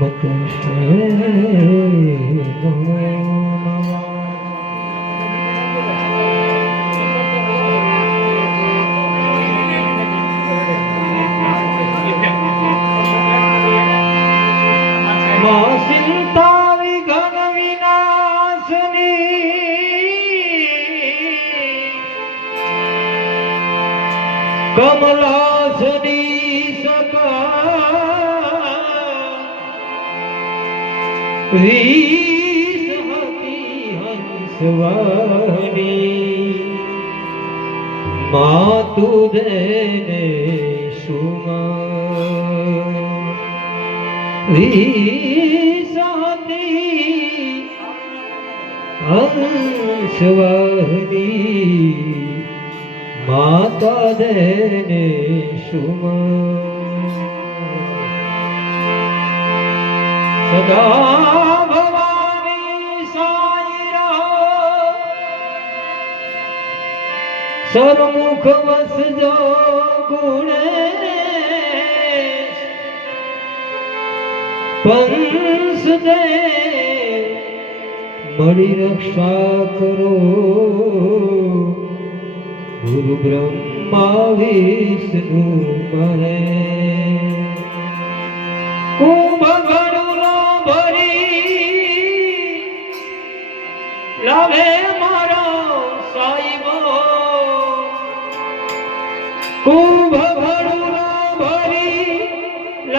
bakmış માતુ દેને સુમા વિસહતી હંસવાહની માતા દેને સુમ સર્વમુખ વસજો ગુણેશ પંસ દે મળી રક્ષા કરો. ગુરુ બ્રહ્મા વિષ્ણુ મરે. કુંભ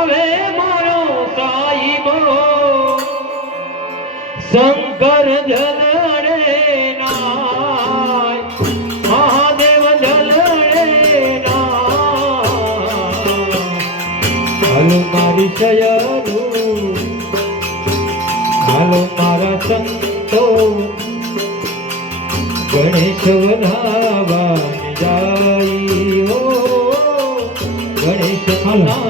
લાવે મારો સાઈબો શંકર જલડે નાય, મહાદેવ જલડે નાય. હાલો મારી સયાનું હાલો મારા સંતો. ગણેશ વધાવા જાય Ganesh વનાવાન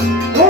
Yeah.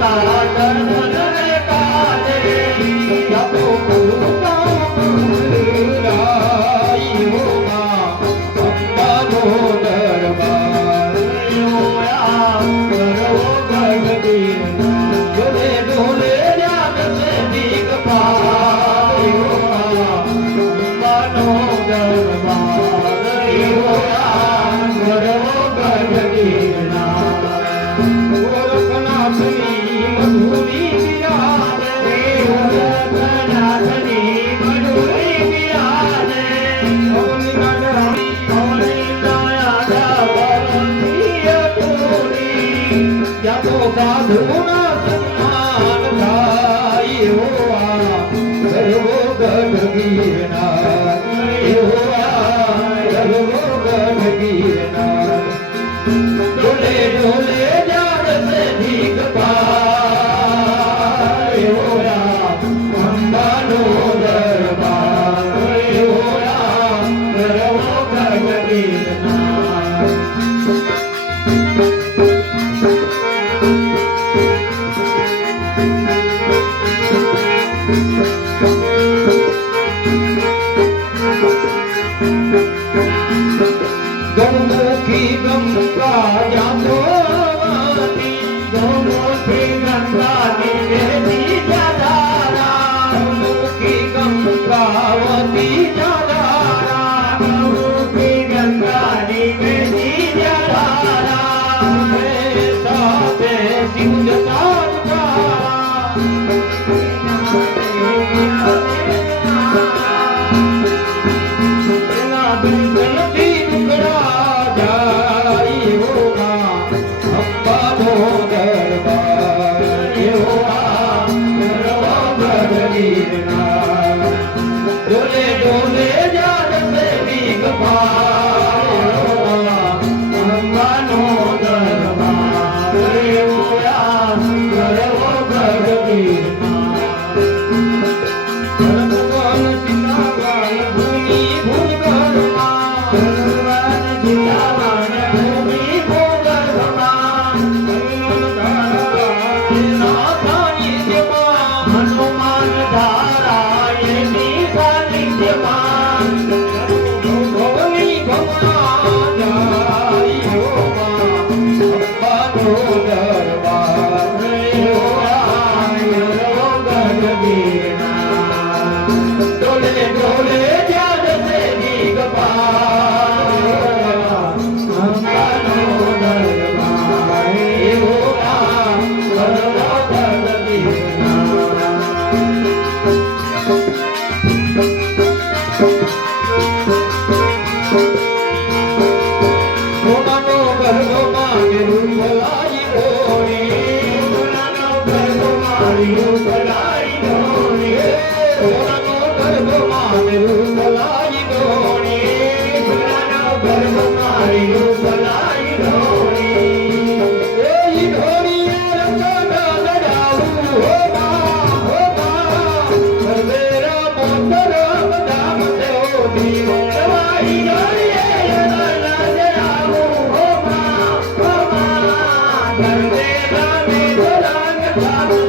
la la la la Amen.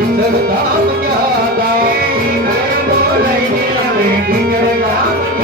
Thank you.